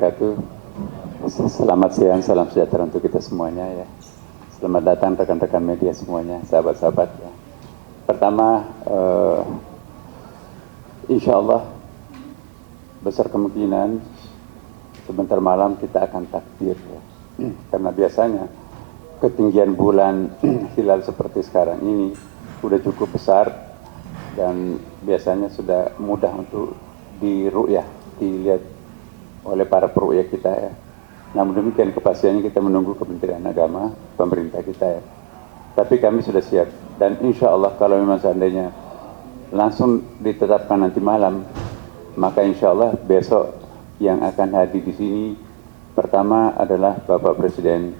wabarakatuh. Selamat siang, salam sejahtera untuk kita semuanya ya. Selamat datang rekan-rekan media semuanya, sahabat-sahabat ya. Pertama, insya Allah besar kemungkinan sebentar malam kita akan takbir ya. Karena biasanya ketinggian bulan hilal seperti sekarang ini sudah cukup besar dan biasanya sudah mudah untuk diru'yah, dilihat oleh para peru'yah kita ya. Namun demikian kepastiannya kita menunggu Kementerian Agama, pemerintah kita ya. Tapi kami sudah siap dan insya Allah kalau memang seandainya langsung ditetapkan nanti malam, maka insya Allah besok yang akan hadir di sini pertama adalah Bapak Presiden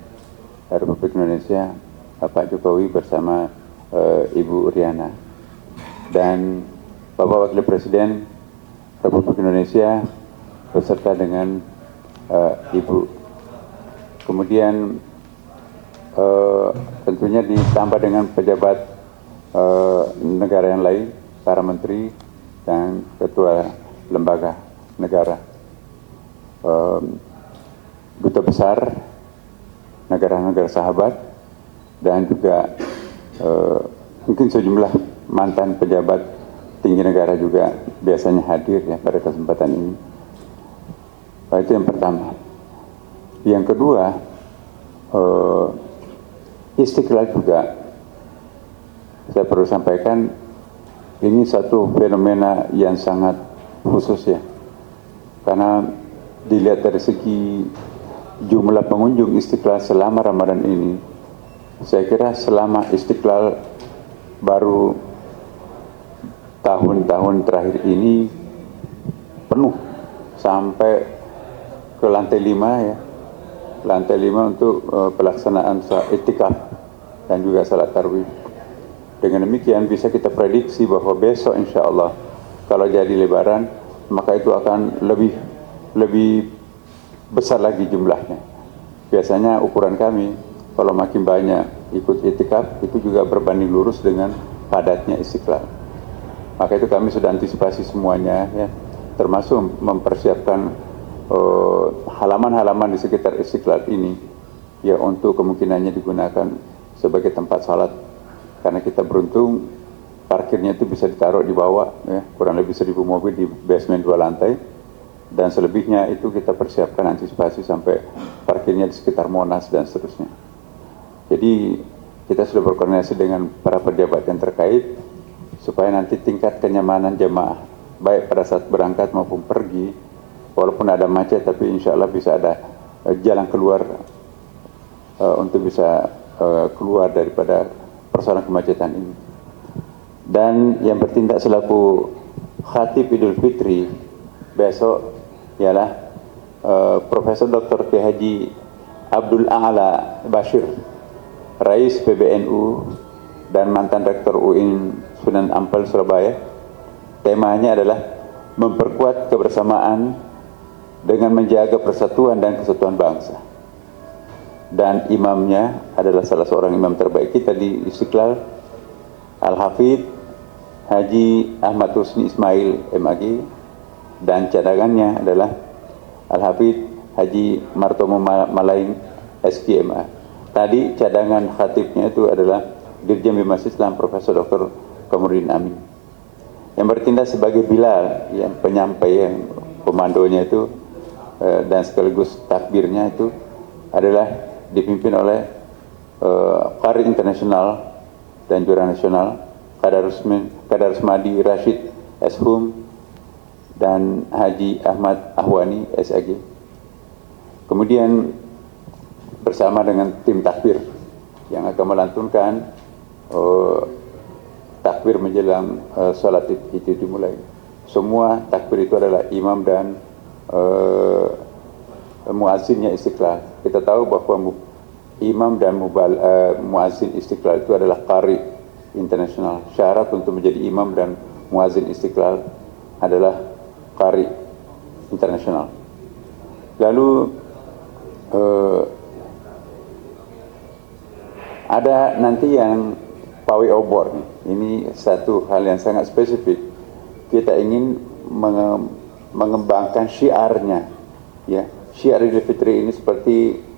Republik Indonesia, Bapak Jokowi bersama Ibu Riana dan Bapak Wakil Presiden Republik Indonesia beserta dengan Ibu. Kemudian tentunya ditambah dengan pejabat negara yang lain, para menteri dan ketua lembaga negara, duta besar negara-negara sahabat dan juga mungkin sejumlah mantan pejabat tinggi negara juga biasanya hadir ya pada kesempatan ini. Itu yang pertama. Yang kedua, Istiqlal juga saya perlu sampaikan ini satu fenomena yang sangat khusus ya, karena dilihat dari segi jumlah pengunjung Istiqlal selama Ramadan ini, saya kira selama Istiqlal baru tahun-tahun terakhir ini penuh sampai ke lantai 5 ya. Lantai 5 untuk pelaksanaan i'tikaf dan juga salat tarawih. Dengan demikian bisa kita prediksi bahwa besok insya Allah kalau jadi lebaran maka itu akan lebih besar lagi jumlahnya. Biasanya ukuran kami kalau makin banyak ikut i'tikaf itu juga berbanding lurus dengan padatnya Istiqlal. Maka itu kami sudah antisipasi semuanya ya, termasuk mempersiapkan halaman-halaman di sekitar Istiqlal ini ya untuk kemungkinannya digunakan sebagai tempat salat, karena kita beruntung parkirnya itu bisa ditaruh di bawah ya, kurang lebih 1.000 mobil di basement 2 lantai dan selebihnya itu kita persiapkan antisipasi sampai parkirnya di sekitar Monas dan seterusnya. Jadi kita sudah berkoordinasi dengan para pejabat yang terkait supaya nanti tingkat kenyamanan jemaah baik pada saat berangkat maupun pergi, walaupun ada macet tapi insya Allah bisa ada jalan keluar untuk bisa keluar daripada persoalan kemacetan ini. Dan yang bertindak selaku Khatib Idul Fitri besok ialah Profesor Dr. PH Abdul A'la Bashir, Rais PBNU dan mantan Rektor UIN Sunan Ampel Surabaya. Temanya adalah memperkuat kebersamaan dengan menjaga persatuan dan kesatuan bangsa. Dan imamnya adalah salah seorang imam terbaik kita di Istiqlal, Al-Hafidh Haji Ahmad Husni Ismail MAG, dan cadangannya adalah Al-Hafidh Haji Martomo Malain SKMA. Tadi cadangan khatibnya itu adalah Dirjen Bimas Islam Profesor Dr. Kamarudin Amin. Yang bertindak sebagai Bilal, yang penyampai, yang komandonya itu dan sekaligus takbirnya itu adalah dipimpin oleh Qari Internasional dan Jura Nasional Qadarus Madi Rashid Eshum dan Haji Ahmad Ahwani SAG. Kemudian bersama dengan tim takbir yang akan melantunkan takbir menjelang salat itu dimulai. Semua takbir itu adalah imam dan muazzinnya Istiqlal. Kita tahu bahwa imam dan muazzin Istiqlal itu adalah qari internasional. Syarat untuk menjadi imam dan muazzin Istiqlal adalah qari internasional. Lalu ada nanti yang pawai obor. Ini satu hal yang sangat spesifik. Kita ingin mengembangkan syiarnya ya, syiar Idul Fitri ini seperti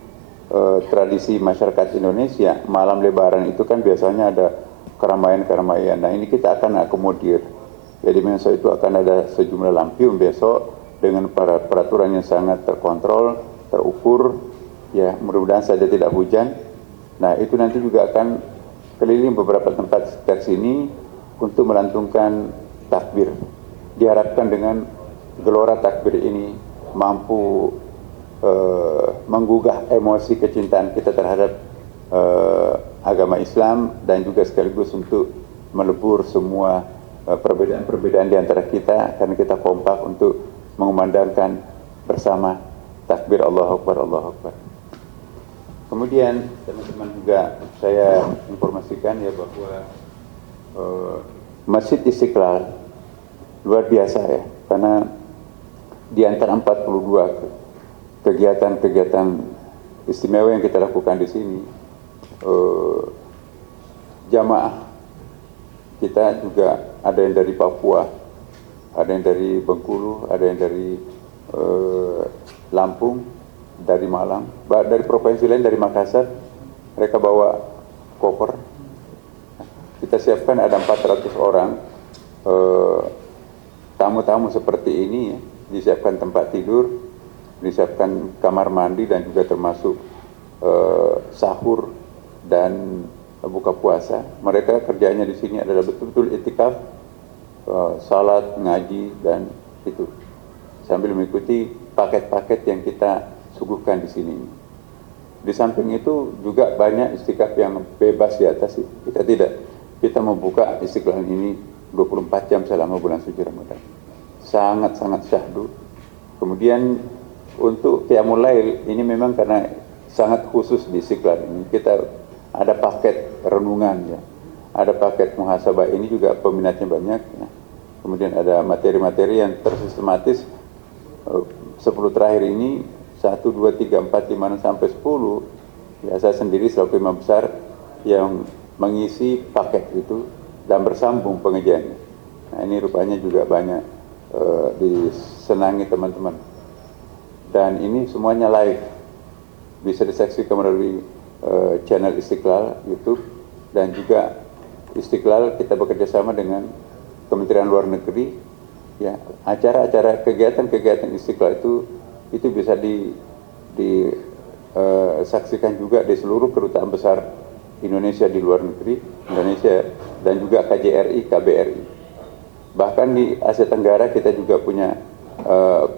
tradisi masyarakat Indonesia, malam Lebaran itu kan biasanya ada keramaian-keramaian. Nah ini kita akan akomodir. Jadi besok itu akan ada sejumlah lampion besok dengan peraturan yang sangat terkontrol, terukur. Ya mudah-mudahan saja tidak hujan. Nah itu nanti juga akan keliling beberapa tempat sekitar sini untuk melantunkan takbir. Diharapkan dengan gelora takbir ini mampu menggugah emosi kecintaan kita terhadap agama Islam dan juga sekaligus untuk melebur semua perbedaan-perbedaan di antara kita karena kita kompak untuk mengumandangkan bersama takbir Allahu Akbar, Allahu Akbar. Kemudian teman-teman juga saya informasikan ya bahwa Masjid Istiqlal luar biasa ya, karena di antara 42 kegiatan-kegiatan istimewa yang kita lakukan di sini, jamaah kita juga ada yang dari Papua, ada yang dari Bengkulu, ada yang dari Lampung, dari Malang, dari provinsi lain, dari Makassar, mereka bawa koper. Kita siapkan ada 400 orang tamu-tamu seperti ini ya, disiapkan tempat tidur, disiapkan kamar mandi dan juga termasuk sahur dan buka puasa. Mereka kerjanya di sini adalah betul-betul itikaf, salat, ngaji dan itu sambil mengikuti paket-paket yang kita suguhkan di sini. Di samping itu juga banyak istikaf yang bebas di atas. Kita tidak, kita membuka Istiqlal ini 24 jam selama bulan suci Ramadan. Sangat-sangat syahdu. Kemudian untuk Qiyamul Lail ini memang karena sangat khusus di Istiqlal ini kita ada paket renungan ya, ada paket muhasabah, ini juga peminatnya banyak ya. Kemudian ada materi-materi yang tersistematis 10 terakhir ini 1, 2, 3, 4, 5, sampai 10 ya, saya sendiri selaku imam besar yang mengisi paket itu dan bersambung pengajiannya. Nah ini rupanya juga banyak disenangi teman-teman. Dan ini semuanya live, bisa disaksikan melalui channel Istiqlal YouTube, dan juga Istiqlal kita bekerja sama dengan Kementerian Luar Negeri. Ya, acara-acara kegiatan-kegiatan Istiqlal itu bisa disaksikan juga di seluruh kedutaan besar Indonesia di luar negeri, Indonesia dan juga KJRI, KBRI. Bahkan di Asia Tenggara kita juga punya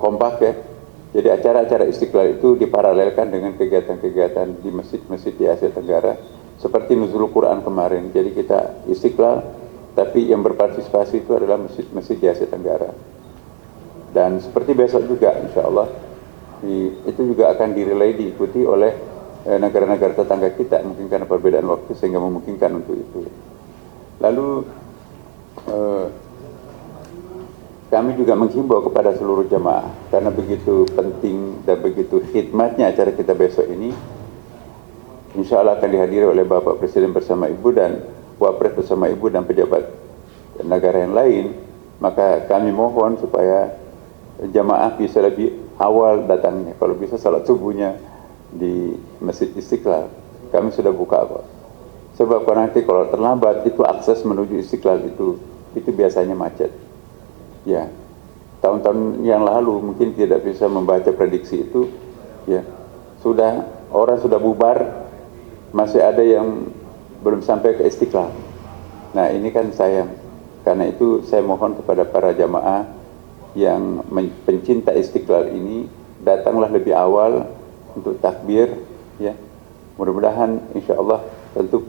kompak ya. Jadi acara-acara Istiqlal itu diparalelkan dengan kegiatan-kegiatan di masjid-masjid di Asia Tenggara, seperti Nuzulul Quran kemarin. Jadi kita Istiqlal, tapi yang berpartisipasi itu adalah masjid-masjid di Asia Tenggara. Dan seperti besok juga, insya Allah, itu juga akan direlay diikuti oleh negara-negara tetangga kita, mungkin karena perbedaan waktu sehingga memungkinkan untuk itu. Lalu kami juga menghimbau kepada seluruh jamaah, karena begitu penting dan begitu khidmatnya acara kita besok ini, insya Allah akan dihadiri oleh Bapak Presiden bersama Ibu dan Wapres bersama Ibu dan pejabat negara yang lain. Maka kami mohon supaya jamaah bisa lebih awal datangnya, kalau bisa salat subuhnya di Masjid Istiqlal. Kami sudah buka kok. Sebab nanti kalau terlambat itu akses menuju Istiqlal itu biasanya macet. Ya, tahun-tahun yang lalu mungkin tidak bisa membaca prediksi itu, ya orang sudah bubar, masih ada yang belum sampai ke Istiqlal. Nah ini kan sayang, karena itu saya mohon kepada para jamaah yang pencinta Istiqlal ini, datanglah lebih awal untuk takbir, ya. Mudah-mudahan insya Allah tentu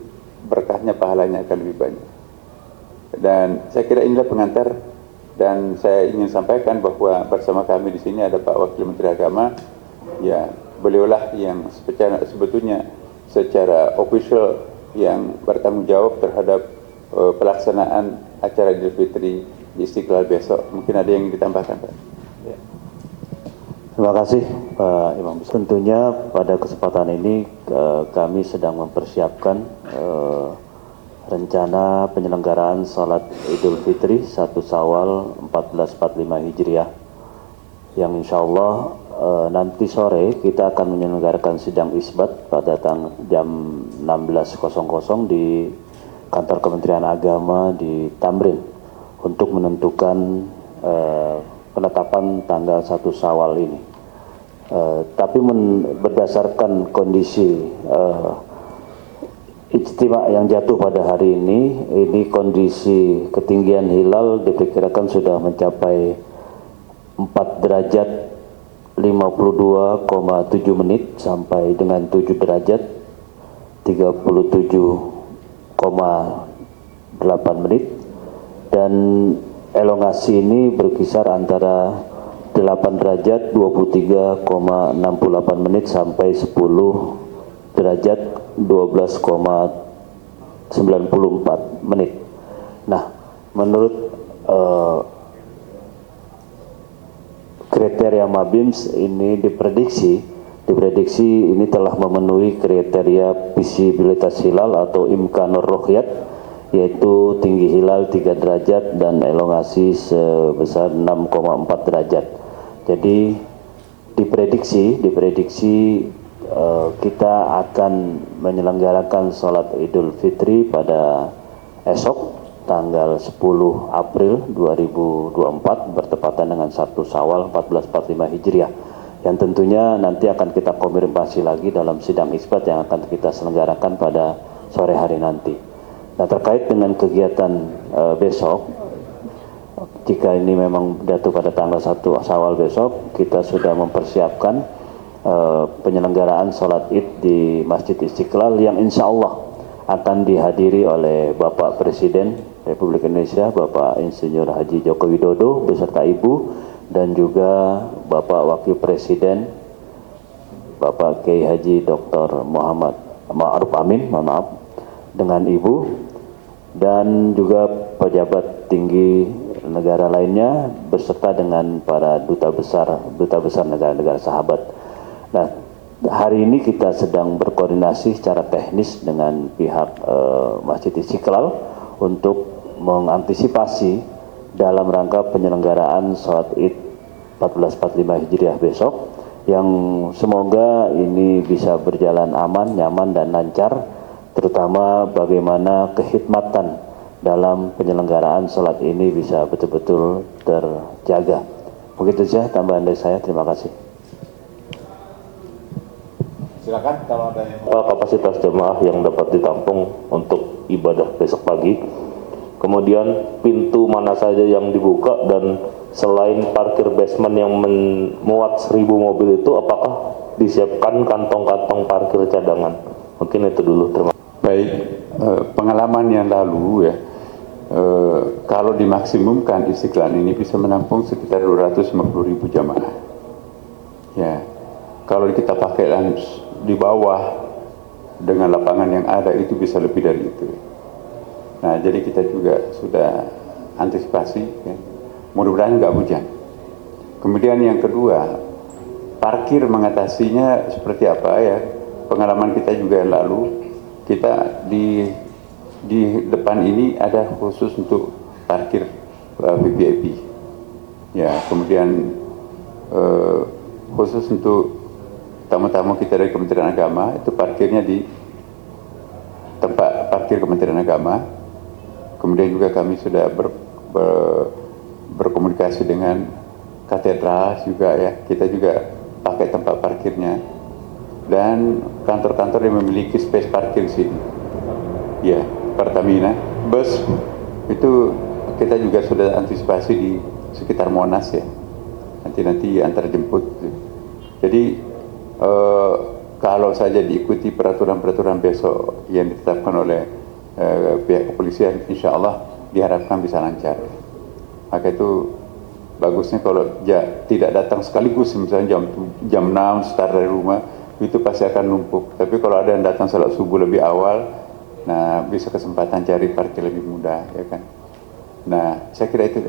berkahnya, pahalanya akan lebih banyak. Dan saya kira inilah pengantar. Dan saya ingin sampaikan bahwa bersama kami di sini ada Pak Wakil Menteri Agama, ya beliaulah yang sebetulnya secara official yang bertanggung jawab terhadap pelaksanaan acara Idul Fitri di Istiqlal besok. Mungkin ada yang ditambahkan, Pak. Ya. Terima kasih Pak Imam. Tentunya pada kesempatan ini kami sedang mempersiapkan rencana penyelenggaraan salat Idul Fitri 1 Syawal 1445 Hijriah, yang insya Allah nanti sore kita akan menyelenggarakan sidang isbat pada jam 16.00 di kantor Kementerian Agama di Tamrin untuk menentukan penetapan tanggal 1 Syawal ini. Tapi berdasarkan kondisi ijtima yang jatuh pada hari ini kondisi ketinggian hilal diperkirakan sudah mencapai 4 derajat 52,7 menit sampai dengan 7 derajat 37,8 menit, dan elongasi ini berkisar antara 8 derajat 23,68 menit sampai 10 derajat 12,94 menit. Nah, menurut kriteria Mabims ini diprediksi ini telah memenuhi kriteria visibilitas hilal atau imkanur ru'yat, yaitu tinggi hilal 3 derajat dan elongasi sebesar 6,4 derajat. Jadi diprediksi kita akan menyelenggarakan sholat Idul Fitri pada esok tanggal 10 April 2024 bertepatan dengan 1 Syawal 1445 Hijriah, yang tentunya nanti akan kita konfirmasi lagi dalam sidang isbat yang akan kita selenggarakan pada sore hari nanti. Nah, terkait dengan kegiatan besok, jika ini memang jatuh pada tanggal 1 Syawal besok, kita sudah mempersiapkan penyelenggaraan sholat Id di Masjid Istiqlal yang insya Allah akan dihadiri oleh Bapak Presiden Republik Indonesia, Bapak Insinyur Haji Joko Widodo beserta Ibu, dan juga Bapak Wakil Presiden Bapak Kiai Haji Dr. Muhammad Ma'ruf Amin, dengan Ibu, dan juga pejabat tinggi negara lainnya beserta dengan para duta besar negara-negara sahabat. Nah, hari ini kita sedang berkoordinasi secara teknis dengan pihak Masjid Istiqlal untuk mengantisipasi dalam rangka penyelenggaraan sholat Id 1445 Hijriah besok, yang semoga ini bisa berjalan aman, nyaman, dan lancar, terutama bagaimana kekhidmatan dalam penyelenggaraan sholat ini bisa betul-betul terjaga. Begitu saja tambahan dari saya, terima kasih. Silakan kalau ada yang kapasitas jemaah yang dapat ditampung untuk ibadah besok pagi. Kemudian pintu mana saja yang dibuka, dan selain parkir basement yang memuat 1000 mobil itu, apakah disiapkan kantong-kantong parkir cadangan? Mungkin itu dulu, terima kasih. Baik, pengalaman yang lalu ya, kalau dimaksimumkan Istiqlal ini bisa menampung sekitar 250.000 jamaah. Ya, kalau kita pakai di bawah dengan lapangan yang ada itu bisa lebih dari itu. Nah, jadi kita juga sudah antisipasi, ya. Mudah-mudahan nggak hujan. Kemudian yang kedua, parkir mengatasinya seperti apa ya? Pengalaman kita juga yang lalu, kita di depan ini ada khusus untuk parkir VVIP. Ya, kemudian khusus untuk tamu-tamu kita dari Kementerian Agama, itu parkirnya di tempat parkir Kementerian Agama. Kemudian juga kami sudah berkomunikasi dengan katedral juga ya, kita juga pakai tempat parkirnya, dan kantor-kantor yang memiliki space parkir sini, ya, Pertamina, bus itu kita juga sudah antisipasi di sekitar Monas ya, nanti antar jemput. Jadi kalau saja diikuti peraturan-peraturan besok yang ditetapkan oleh pihak kepolisian, insya Allah diharapkan bisa lancar. Maka itu bagusnya kalau tidak datang sekaligus, misalnya jam 6 start dari rumah, itu pasti akan numpuk. Tapi kalau ada yang datang salat subuh lebih awal, nah bisa kesempatan cari parkir lebih mudah, ya kan. Nah, saya kira itu